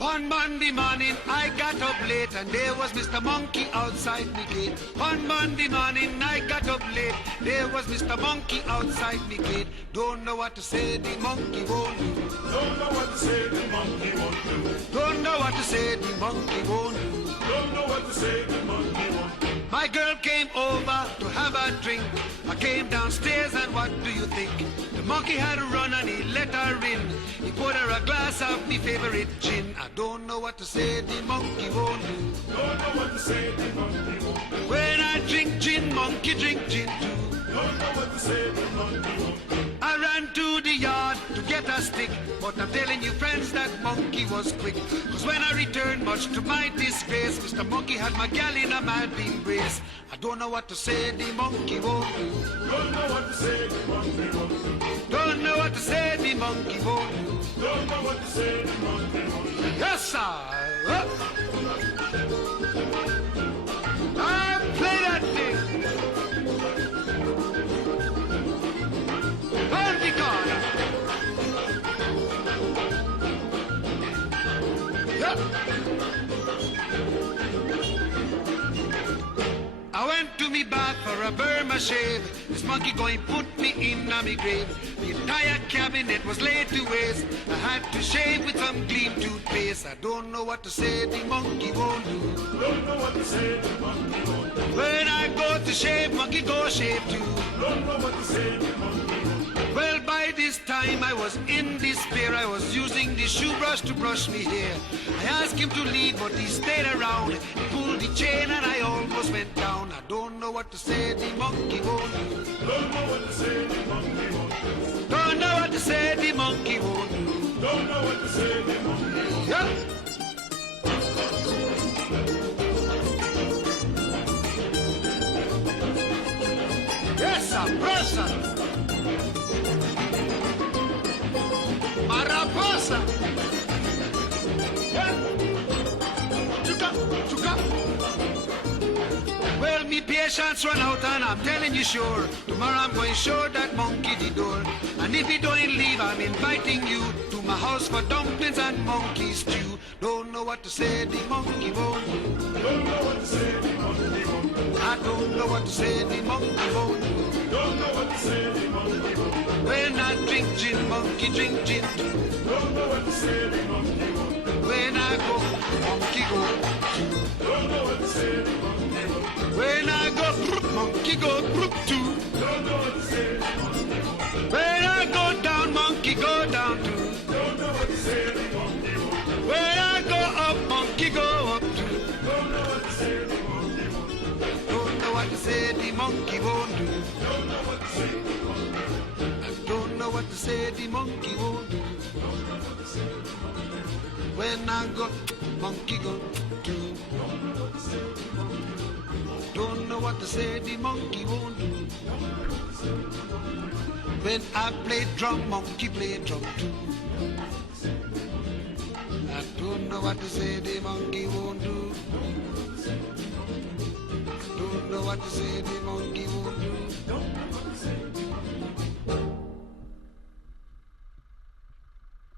One Monday morning I got up late and there was Mr. Monkey outside me gate. One Monday morning I got up late, there was Mr. Monkey outside me gate. Don't know what to say, the monkey won't do. Don't know what to say, the monkey won't do. Don't know what to say, the monkey won't do. Don't know what to say, the monkey won't do. My girl came over to have a drink. I came downstairs and what do you think? The monkey had a run and he let her in. He poured her a glass of me favorite gin. I don't know what to say, the monkey won't do. Don't know what to say, the monkey won't do. When I drink gin, monkey drink gin too. Don't know what to say, the monkey won't do. I ran to the yard to get a stick, but I'm telling you friends that monkey was quick. Cause when I returned, much to my disgrace, Mr. Monkey had my gal in a mad embrace. I don't know what to say, the monkey won't do. Don't know what to say, the monkey won't do. Don't know what to say, the monkey won't do. Don't know what to say, the monkey won't do. Yes, sir. I play that thing. On the corner. Yep. I went to me bath for a Burma shave. This monkey going put me in a me grave. The entire cabinet was laid to waste. I had to shave with some clean toothpaste. I don't know what to say, the monkey won't do. Don't know what to say, the monkey won't do. When I go to shave, monkey go shave too. Don't know what to say, the monkey won't do. Well, by this time I was in despair. I was using the shoe brush to brush me hair. I asked him to leave, but he stayed around. He pulled the chain and I almost went down. I don't know what to say, the monkey won't do. Don't know what to say, the monkey won't do. Don't know what to say, the monkey won't do. Don't know what to say, the monkey won't do. Yeah. Yes, sir, brother. Maraposa. Yeah. Chuka, chuka. Well, me patience run out and I'm telling you sure. Tomorrow I'm going to show that monkey the door. And if he don't leave, I'm inviting you to my house for dumplings and monkey stew. Don't know what to say, the monkey won't do. Don't know what to say, the monkey won't do. I don't know what to say, the monkey won't do. Don't know what to say, the monkey won't do. When I drink gin, monkey drink gin too. Don't know what to say, the monkey won't do. When I go, monkey go. Don't know what to say, the monkey won't do. When I go, monkey go too. Don't know what to say, the monkey won't do. When I go down, monkey go down too. Don't know what to say, the monkey won't do. When I go up, monkey go up too. Don't know what to say, the monkey won't do. Don't know what to say, the monkey won't do. Don't know what to say, the monkey won't do. I don't know what to say, the monkey won't do. Don't know what to say, the monkey won't do. When I go, monkey go too. Don't know what to say, the monkey won't do. When I play drum, monkey play drum too. I don't know what to say, the monkey won't do. Don't know what to say, the monkey won't do.